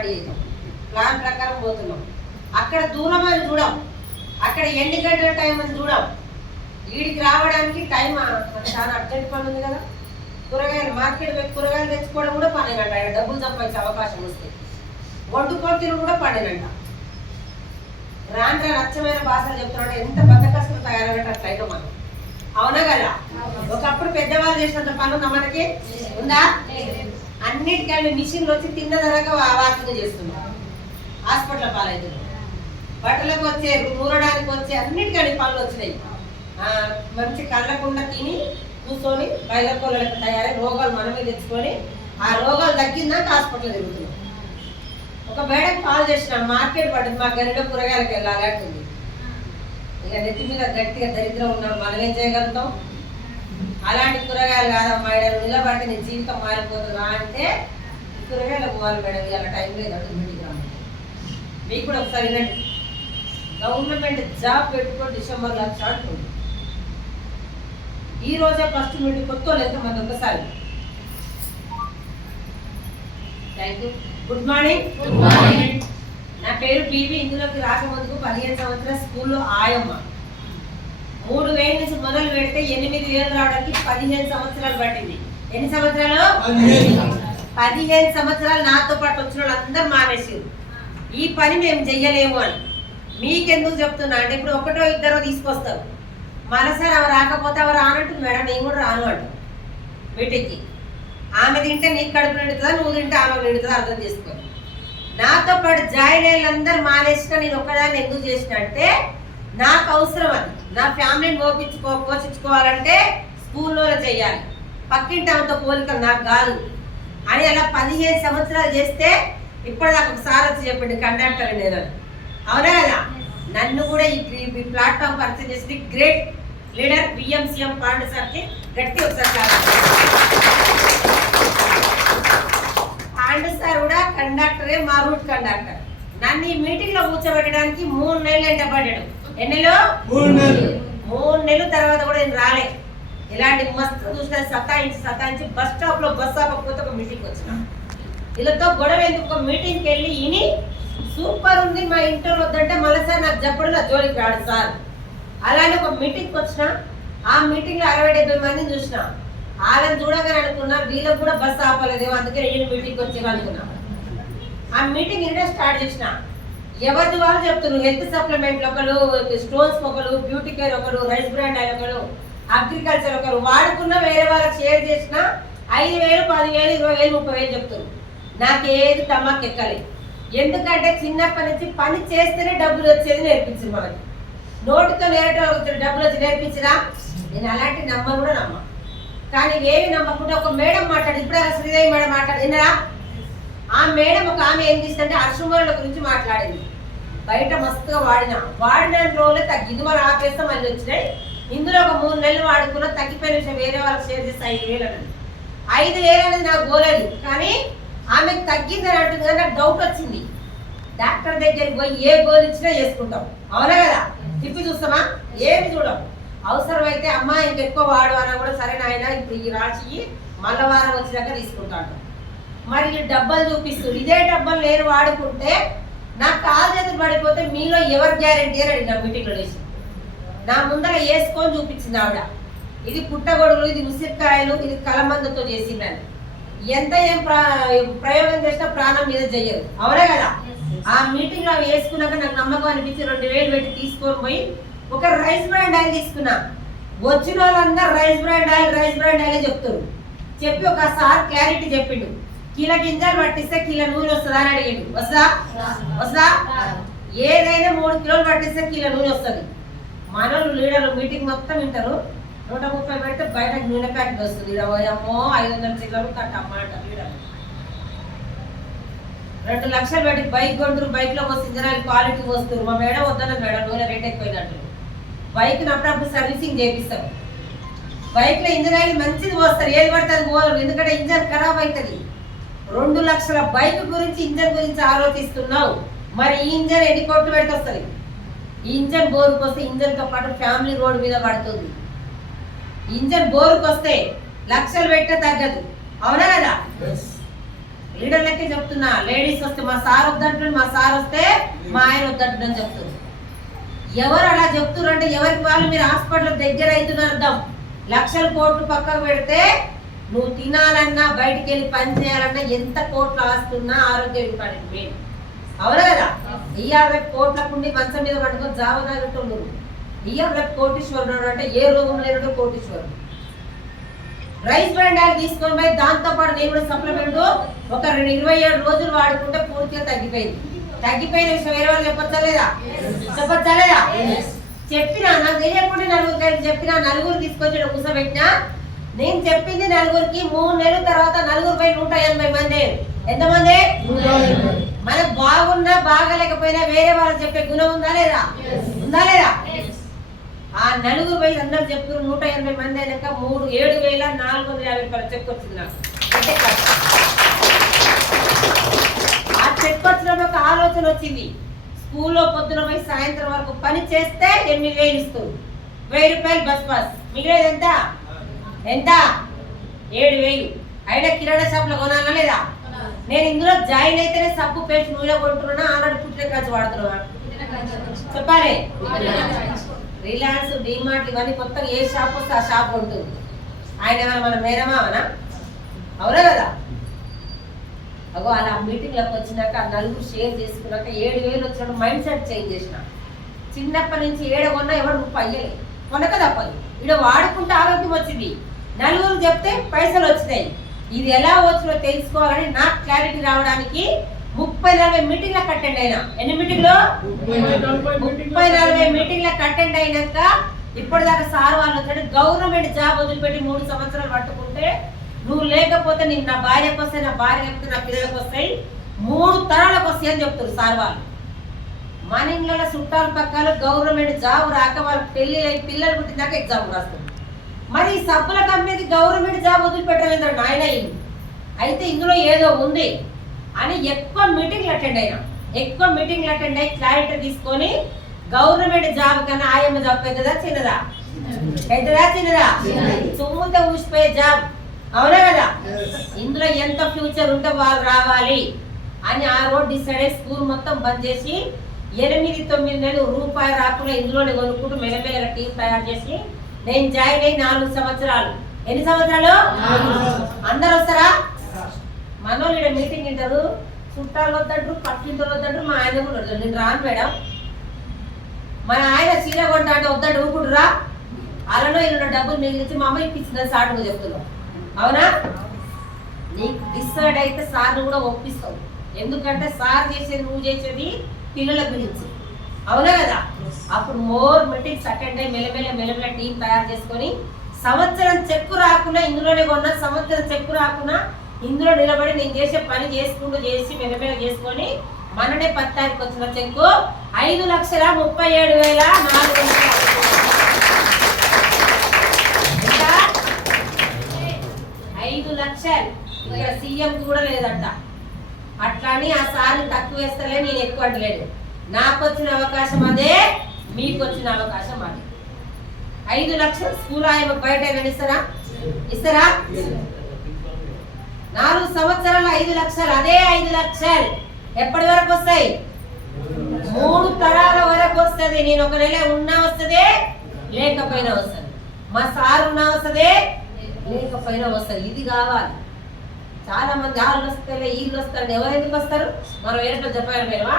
Ready అవుతాం, plan ప్రకారం పోతున్నాం. అక్కడ దూరం అని చూడం, అక్కడ ఎన్ని గంటల టైం అని చూడం. వీడికి రావడానికి టైం చాలా అర్జెంట్ పని ఉంది కదా. కూరగాయలు మార్కెట్ పోయి కూరగాయలు తెచ్చుకోవడం కూడా పనేనంట. ఆయన డబ్బులు సంపాదించే అవకాశం వస్తే వండుకొని తినడం కూడా పనేనంట. రాను అచ్చమైన భాషలు చెప్తున్నాడు. ఎంత బద్దకస్తులు తయారైనట్టు అట్లయితే మనం, అవునా కదా. ఒకప్పుడు పెద్దవాళ్ళు చేసినంత పని ఉందా మనకి? ఉందా? అన్నిటికీ మిషన్లు వచ్చి తిన్న ధరగా వాకింగ్ చేస్తున్నాం, హాస్పిటల్ పాలైతున్నాం. బట్టలకు వచ్చే, నూరడానికి వచ్చే అన్నిటికీ పనులు వచ్చినాయి. మంచి కళ్ళకుండా తిని కూర్చొని బయలుకోళ్ళకి తయారై రోగాలు మనమే తెచ్చుకొని ఆ రోగాలు తగ్గిందాక హాస్పిటల్ తిరుగుతున్నాం. ఒక మేడకు కాల్ చేసిన, మార్కెట్ పడుతుంది, మా గరిలో కూరగాయలకు వెళ్ళాలి అంటుంది. ఇక నెత్తి మీద గట్టిగా దరిద్రం ఉన్నాడు, మనం ఏం చేయగలుగుతాం? అలాంటి కూరగాయలు కాదమ్మా, మేడం నిలబట్టి నీ జీవితం మారిపోతుందా అంటే కూరగాయలకు పోవాలి మేడం, ఇలా టైం లేదు అంటే మీటింగ్ రావాలి. మీకు కూడా ఒకసారి వినండి. గవర్నమెంట్ జాబ్ పెట్టుకొని డిసెంబర్లో అంటుంది. ఈ రోజే ఫస్ట్ మీటింగ్ కొత్త వాళ్ళు ఎంతమంది? ఒకసారి థ్యాంక్ యూ. Good morning. నా పేరు బీబీ. ఇందులోకి రాకముందుకు 15 సంవత్సరాల స్కూల్లో ఆయమ్మ. 3000 నుంచి మొదలు పెడితే 8000 రావడానికి 15 సంవత్సరాలు పట్టింది. ఎన్ని సంవత్సరాలు? 15 సంవత్సరాలు నాతో పాటు వచ్చిన వాళ్ళు అందరూ మానేసారు. ఈ పని మేము చెయ్యలేము అని. మీకెందుకు చెప్తున్నా అంటే, ఇప్పుడు ఒకటో ఇద్దరో తీసుకొస్తారు, మరోసారి అవి రాకపోతే అవి రానంటుంది మేడం, నేను కూడా రాను అంట మీటింగ్కి. ఆమె తింటే నీకు కడుపు నిండుతుందా, నువ్వు తింటే ఆమె నిండుతుందా అర్థం చేసుకోండి. నాతో పాటు జాయిన్ అయ్యేళ్ళందరూ మానేసిన నేను ఒక్కదాన్ని ఎందుకు చేసిన అంటే, నాకు అవసరం అది. నా ఫ్యామిలీని పోషించుకోవాలంటే స్కూల్లో చేయాలి, పక్కింటి ఆమెతో పోలికలు నాకు కాదు అని అలా 15 సంవత్సరాలు చేస్తే ఇప్పటిదాకా ఒకసారి వచ్చి చెప్పండి కండక్టర్ లేదని, అవునా కదా. నన్ను కూడా ఈ ప్లాట్ఫామ్ పరిచయం చేసి గ్రేట్ లీడర్ బిఎంసీఎం పాండు సార్కి గట్టి ఒకసారి. పాండు సార్ కూడా కండక్టరే, మా రూట్ కండక్టర్. నన్ను ఈ మీటింగ్ లో కూర్చోబెట్టడానికి 3 నెలలు ఎంటబడ్డాడు. ఎన్ని నెలలు? 3 నెలల తర్వాత కూడా నేను రాలే. ఇలాంటి మస్తు చూసిన సతాయించి బస్ స్టాప్ లో బస్ ఆపకపోతే ఒక మీటింగ్ వచ్చిన. వీళ్ళతో గొడవ ఎందుకు? ఒక మీటింగ్కి వెళ్ళి ఇని సూపర్ ఉంది మా ఇంట్లో వద్దంటే మళ్ళీ సార్ నాకు చెప్పడం నా జోలికి రాడు సార్. అలానే ఒక మీటింగ్కి వచ్చిన, ఆ మీటింగ్లో 60-70 మందిని చూసిన. వాళ్ళని చూడగానే అనుకున్నా వీళ్ళకి కూడా బస్సు ఆపలేదేమో, అందుకే నేను మీటింగ్కి వచ్చేవా అనుకున్నా. ఆ మీటింగ్ ఇంటే స్టార్ట్ చేసిన. ఎవరిది వాళ్ళు చెప్తున్నారు, హెల్త్ సప్లిమెంట్లు ఒకరు, స్టోన్స్ ఒకరు, బ్యూటీ కేర్ ఒకరు, రైస్ బ్రాండ్ ఆయిల్ ఒకరు, అగ్రికల్చర్ ఒకరు, వాడుకున్న వేరే వాళ్ళకి షేర్ చేసిన 5,000, 10,000, 20,000, 30,000 చెప్తున్నారు. నాకేది తమ్మకి ఎక్కలేదు. ఎందుకంటే చిన్నప్పటి నుంచి పని చేస్తేనే డబ్బులు వచ్చేది నేర్పించింది మనకి. నోటితో నేర్పడం డబ్బులు వచ్చి నేర్పించినా నేను అలాంటి నమ్మను కూడా నమ్మ. కానీ ఏమి నమ్మకుండా ఒక మేడం మాట్లాడి, ఇప్పుడే శ్రీదేవి మేడం మాట్లాడినా, ఆ మేడం ఒక ఆమె ఏం చేసిందంటే అశ్రుమరుల గురించి మాట్లాడింది. బయట మస్తుగా వాడిన రోజులే తగ్గింది, మనం ఆపేస్తాం మళ్ళీ వచ్చినాయి. ఇందులో ఒక 3 నెలలు వాడుకున్నా తగ్గిపోయిన విషయం వేరే వాళ్ళకి షేర్ చేస్తే 5,000 అన్నది. 5,000 అనేది నాకు పోలేదు, కానీ ఆమెకు తగ్గిందని అంటుంది. కానీ నాకు డౌట్ వచ్చింది. డాక్టర్ దగ్గరికి పోయి ఏ గోలు ఇచ్చినా చేసుకుంటాం, అవునా కదా. తిప్పి చూస్తామా? ఏమి చూడం. అవసరమైతే అమ్మ ఇంకెక్కువ వాడు అన్నా కూడా సరే నాయన ఇప్పుడు ఈ రాసి మళ్ళా వారం వచ్చినాక తీసుకుంటాను. మరి ఈ డబ్బాలు చూపిస్తుంది. ఇదే డబ్బాలు నేను వాడుకుంటే నాకు కాలు చేతులు పడిపోతే మీలో ఎవరు గ్యారెంటీ అని అడిగిన మీటింగ్లో వేసి నా ముందర వేసుకొని చూపించింది ఆవిడ. ఇది పుట్టగొడుగులు, ఇది ఉసిరికాయలు, ఇది కలమందతో చేసిందని. ఎంత ఏం ప్రయోగం చేసినా ప్రాణం మీద చెయ్యరు, అవునా కదా. ఆ మీటింగ్ లో వేసుకున్నాక నాకు నమ్మకం అనిపించి 2,000 పెట్టి తీసుకొని పోయి ఒక రైస్ బ్రాండ్ ఆయిల్ తీసుకున్నా. వచ్చిన వాళ్ళందరూ రైస్ బ్రాండ్ ఆయిల్ చెప్తారు. చెప్పి ఒకసారి క్లారిటీ చెప్పిండు. కిలో గింజలు పట్టిస్తే కిలో నూనె వస్తుందా అని అడిగిండు. వస్తుందా? ఏదైనా 3 కిలోలు పట్టిస్తే కిలో నూనె వస్తుంది. మనోళ్ళు లీడర్లు మీటింగ్ మొత్తం వింటారు. 130 పెడితే బయట నూనె ప్యాకెట్ వస్తుంది. అమ్మో 500 చిల్లలు కట్టమాట లీడర్. 2 లక్షలు పెట్టి బైక్ కొంటారు. బైక్ లో వస్తే ఇంజనాయిల్ క్వాలిటీ వస్తారు. మా మేడం వద్దన్నది, మేడం నూనె రేట్ ఎక్కువైనట్టు. బైక్ అప్పుడప్పుడు సర్వీసింగ్ చేపిస్తారు. బైక్ లో ఇంజనాయిల్ మంచిది పోస్తారు, ఏది పడుతుంది పోరు, ఎందుకంటే ఇంజన్ ఖరాబ్ అవుతుంది. 2 లక్షల బైక్ గురించి ఇంజన్ గురించి ఆలోచిస్తున్నావు. మరి ఈ ఇంజన్ ఎన్ని కోట్లు పెట్టి వస్తుంది? ఈ ఇంజన్ బోరుకు వస్తే ఇంజన్తో పాటు ఫ్యామిలీ రోడ్ మీద పడుతుంది. ఇంజన్ బోరుకు వస్తే లక్షలు పెట్టే తగ్గదు, అవునా కదా. లీడర్లకే చెప్తున్నా, లేడీస్ వస్తే మా సార్ వద్దంటున్నాడు, మా సార్ వస్తే మా ఆయన వద్దంటున్నాను చెప్తున్నారు. ఎవరు అలా చెప్తున్నారు అంటే ఎవరికి వాళ్ళు మీరు హాస్పిటల్ దగ్గర అవుతున్నారు అర్థం. లక్షల కోట్లు పక్కకు పెడితే నువ్వు తినాలన్నా బయటికి వెళ్ళి పని చేయాలన్నా ఎంత కోట్లు ఆస్తున్నా ఆరోగ్యం ఇంపార్టెంట్ మెయిన్. అవునా కదా? ఇయ్యాల రేపు కోట్లకుండి మంచం మీద పట్టుకొని జావదాగట్టు ఇయ్యాల రేపు కోటీశ్వరుడు అంటే ఏ రోగం లేనో కోటీశ్వరుడు. రైస్ బ్రాండ్ ఆయిల్ తీసుకొని పోయి దాంతో పాటు నేను కూడా సప్లిమెంట్ ఒక 27 రోజులు వాడుకుంటే పూర్తిగా తగ్గిపోయిన విషయం వేరే వాళ్ళు చెప్పొచ్చా లేదా? చెప్పినా నాకు తెలియకుండా నలుగురికి చెప్పినా, నలుగురు తీసుకొచ్చి కూర్చోబెట్టినా. నేను చెప్పింది నలుగురికి, 3 నెలల తర్వాత నలుగురు పై 180 మంది. ఎంతమంది? మనకు బాగున్నా బాగలేకపోయినా వేరే వాళ్ళు చెప్పే గుణం ఉందా లేదా? ఆ నలుగురు పై అందరు చెప్తున్నారు 180 మంది అయినాక 7,450 రూపాయలు చెక్ వచ్చింది నాకు. ఆ చెక్ వచ్చిన ఒక ఆలోచన వచ్చింది. స్కూల్లో పొద్దున పోయి సాయంత్రం వరకు పని చేస్తే 8,000 ఇస్తుంది, 1,000 రూపాయలు బస్ పాస్, మిగిలేదు ఎంత 7,000. అయినా కిరాణా షాప్ లో కొనాలా లేదా? నేను ఇందులో జాయిన్ అయితేనే సబ్బు పేస్ట్ నూనె కొంటున్నా, ఆల్రెడీ పుట్టిన ఖర్చు వాడుతున్నా. చెప్పాలి, రిలయన్స్, డిమార్ట్ ఇవన్నీ కొత్తగా ఏ షాప్ వస్తే ఆ షాప్ ఉంటుంది. ఆయన మన మేనమావనా? అవునా కదా? అగో అలా మీటింగ్లోకి వచ్చినాక ఆ నలుగురు షేర్ చేసుకున్నాక 7,000 వచ్చినప్పుడు మైండ్ సెట్ చేంజ్ చేసిన. చిన్నప్పటి నుంచి కొన్నా ఎవరు రూపాయి అయ్యలే, కొనక తప్పదు. ఇక్కడ వాడుకుంటే ఆరోగ్యం వచ్చింది, నలుగురు చెప్తే పైసలు వచ్చినాయి. ఇది ఎలా వచ్చినో తెలుసుకోవాలని నాకు క్లారిటీ రావడానికి 30-40 మీటింగ్లకు అటెండ్ అయినా. ఎన్ని మీటింగ్లు? 30-40 మీటింగ్లకు అటెండ్ అయినాక ఇప్పటిదాకా సార్ వాళ్ళు వచ్చాడు, గవర్నమెంట్ జాబ్ వదిలిపెట్టి 3 సంవత్సరాలు పట్టుకుంటే నువ్వు లేకపోతే నేను నా భార్యకు వస్తాయి, నా భార్య లేకపోతే నా పిల్లలకు వస్తాయి, 3 తరాలకు వస్తాయి అని చెప్తారు సార్ వాళ్ళు. మన ఇంట్లో చుట్టాల పక్కన గవర్నమెంట్ జాబ్ రాక వాళ్ళు పెళ్లి అయి పిల్లలు పుట్టినాక ఎగ్జామ్ రాస్తారు. మరి సబ్బుల కంపెనీకి గవర్నమెంట్ జాబ్ వదిలిపెట్టలేదు నాయన. అయితే ఇందులో ఏదో ఉంది అని ఎక్కువ మీటింగ్లు అటెండ్ అయ్యి క్లారిటీ తీసుకొని గవర్నమెంట్ జాబ్ కన్నా ఆయమ్మ జాబ్ పెద్దదా చిన్నదా? తుమ్ముతో ఊసిపోయే జాబ్. అవునా కదా? ఇందులో ఎంత ఫ్యూచర్ ఉంటే వాళ్ళు రావాలి అని ఆ రోజు డిసైడ్ అయ్యి స్కూల్ మొత్తం బంద్ చేసి 8-9 నెలలు రూపాయి రాకుండా ఇందులోనే కొనుక్కుంటూ మెల్లమెల్లగా టీం తయారు చేసి నేను జాయిన్ అయ్యి 4 సంవత్సరాలు. ఎన్ని సంవత్సరాలు? అందరు వస్తారా? మనోళ్ళు ఇక్కడ మీటింగ్ వింటారు, చుట్టాలు వద్దంటారు, పక్కింటోళ్ళు వద్దంటారు, మా ఆయన కూడా వద్దంటారు. నేను రాను మేడం, మన ఆయన చీర కొంటా అంటే వద్దంటే ఊరుకుంటురా, అలానో ఇలా డబ్బులు మిగిలించి మా అమ్మ ఇప్పించిందని సాటుగా చెప్తున్నావు. అవునా? నీకు డిసైడ్ అయితే సార్ని కూడా ఒప్పిస్తావు. ఎందుకంటే సార్ చేసేది నువ్వు చేసేది పిల్లల గురించి. అవునా కదా? అప్పుడు మోర్ మీటింగ్స్ అటెండ్ అయ్యి మెల్లమెల్ల టీం తయారు చేసుకొని సంవత్సరం చెక్కు రాకుండా ఇందులోనే కొన్నా, సంవత్సరం చెక్కు రాకుండా ఇందులో నిలబడి నేను చేసే పని చేసుకుంటూ చేసి మెల్లమెల్ల చేసుకొని మననే 10 తారీఖు వచ్చిన చెక్కు 5,37,400. 5 లక్షలు ఇక్కడ సీఎం కూడా లేదంట. అట్లా అని ఆ సార్ని తక్కువ వేస్తలే, నేను ఎక్కువ అంటలేదు. నాకు వచ్చిన అవకాశం అదే, మీకు వచ్చిన అవకాశం అదే. 5 లక్షలు స్కూల్ ఆయన బయట ఇస్తారా? 4 సంవత్సరాలు 5 లక్షలు, అదే 5 లక్షలు ఎప్పటి వరకు వస్తాయి? 3 తరాల వరకు వస్తుంది. నేను ఒక నెల ఉన్నా వస్తుంది, లేకపోయినా వస్తుంది. మా సార్ ఉన్నా వస్తుంది, లేకపోయినా వస్తుంది. ఇది కావాలి. చాలా మంది వాళ్ళు వస్తే వీళ్ళు వస్తారు, ఎవరు ఎందుకు వస్తారు? మనం ఏంటో చెప్పాలి మేమా?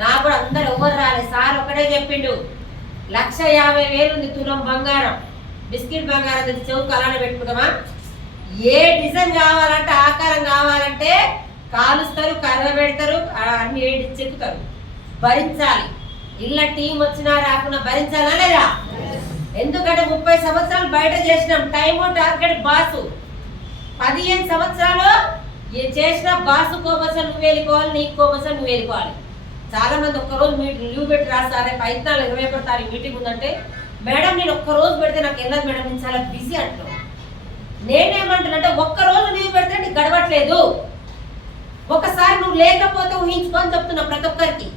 నాకు కూడా అందరు ఎవరు రాలేదు. సార్ ఒకటే చెప్పిండు, 1,50,000 ఉంది తులం బంగారం, బిస్కెట్ బంగారం తెచ్చి చెవుకు అలానే పెట్టుకుంటామా? ఏ డిజైన్ కావాలంటే ఆకారం కావాలంటే కాలుస్తారు, కర్ర పెడతారు, అన్ని చెక్కుతారు. భరించాలి. ఇళ్ళ టీం వచ్చినా రాకుండా భరించాలా లేదా? ఎందుకంటే 30 సంవత్సరాలు బయట చేసినాం. Time target boss. 15 సంవత్సరాలు చేసిన బాసు కోపసం నువ్వు వెళ్ళిపోవాలి, నీకు కోపసం నువ్వు వెళ్ళిపోవాలి. చాలా మంది ఒక్కరోజు లీవ్ పెట్టి రాస్తారే, 21 తారీఖు మీటింగ్ ఉందంటే మేడం నేను ఒక్కరోజు పెడితే నాకు వెళ్ళదు మేడం, నేను చాలా బిజీ అంటున్నాను. నేనేమంటానంటే ఒక్కరోజు లీవ్ పెడితే నీకు గడవట్లేదు. ఒకసారి నువ్వు లేకపోతే ఊహించుకొని చెప్తున్నా ప్రతి ఒక్కరికి.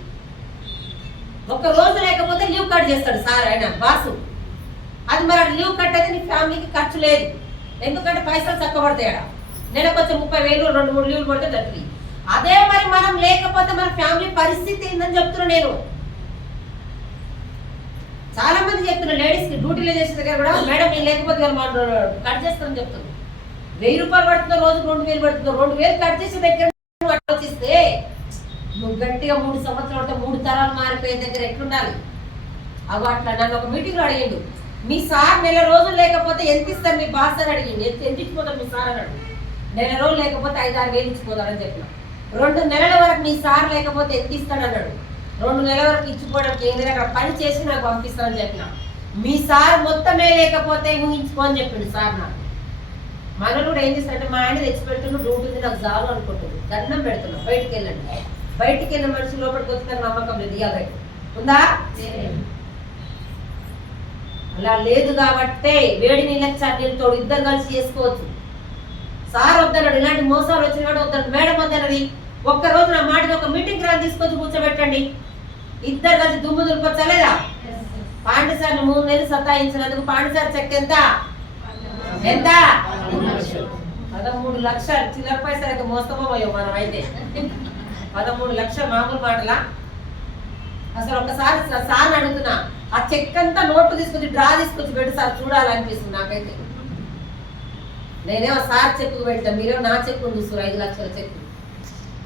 ఒక్క రోజు లేకపోతే లీవ్ కట్ చేస్తాడు సార్, ఆయన బాసు. అది మరి లీవ్ కట్ అయితే నీ ఫ్యామిలీకి ఖర్చు లేదు, ఎందుకంటే పైసలు తక్కువ పడతాయడ. నెలకు వచ్చే 30,000 2-3 లీవ్లు పడితే తగ్గి. అదే మరి మనం లేకపోతే మన ఫ్యామిలీ పరిస్థితి ఏందని చెప్తున్నా నేను. చాలా మంది చెప్తున్నా లేడీస్ కి డ్యూటీలో చేసే దగ్గర కూడా మేడం నేను లేకపోతే కట్ చేస్తానని చెప్తున్నారు. 1000 రూపాయలు పడుతుందో రోజుకు 2000 పడుతుందో 2000 కట్ చేసే దగ్గర ఆలోచిస్తే నువ్వు గట్టిగా 3 సంవత్సరాలతో 3 తరాలు మారిపోయే దగ్గర ఎట్లుండాలి? అవి అట్లా నన్ను ఒక మీటింగ్ లో అడిగిండు, మీ సార్ నెల రోజులు లేకపోతే ఎంత ఇస్తారు మీ బాస్ అని అడిగింది. ఎంత ఇచ్చిపోతారు మీ సార్ అన్నాడు. నెల రోజులు లేకపోతే 5-6 వేలు ఇచ్చిపోతారని చెప్పిన. 2 నెలల వరకు మీ సార్ లేకపోతే ఎంత ఇస్తాడు అన్నాడు. 2 నెలల వరకు ఇచ్చిపోవడానికి ఏంటి అక్కడ పని చేసి నాకు పంపిస్తానని చెప్పిన. మీ సార్ మొత్తమే లేకపోతే ఊహించుకో అని చెప్పిండు సార్ నాకు. మనలు కూడా ఏం చేస్తారంటే మా ఆయన తెచ్చిపెట్టు డ్యూటీ ఉంది నాకు చాలు అనుకుంటుంది. దండం పెడుతున్నాం బయటికి వెళ్ళండి. బయటికి వెళ్ళిన మనిషి లోపలికి వచ్చిన నమ్మకం లేదు. ఇక బయట ఉందా? అలా లేదు కాబట్టే వేడి నీళ్ళకి చన్నీళ్ళతో ఇద్దరు కలిసి చేసుకోవచ్చు. సార్ వద్దన్నాడు, ఇలాంటి మోసాలు వచ్చిన వాడు వద్దాడు, మేడం వద్దన్నది. ఒక్కరోజు నా మాటని ఒక మీటింగ్ రాని తీసుకొచ్చి కూర్చోబెట్టండి. ఇద్దరు కలిసి దుమ్ము దులిపచ్చలేదా? పాండు సార్ని 3 నెలలు సతాయించినందుకు పాండు సార్ చెక్ ఎంత? 13 లక్షలు. చిల్లర పైసలకి మోసపోయో మనం అయితే 13 లక్షలు మామూలు మాటలా? అసలు ఒకసారి సార్ని అడుగుతున్నా, ఆ చెక్ అంతా నోట్లు తీసుకొచ్చి డ్రా తీసుకొచ్చి పెట్టి సార్ చూడాలనిపిస్తుంది నాకైతే. నేనేమో సార్ చెక్కు పెట్టా, మీరేమో నా చెక్కు చూస్తారు 5 లక్షల చెక్కు.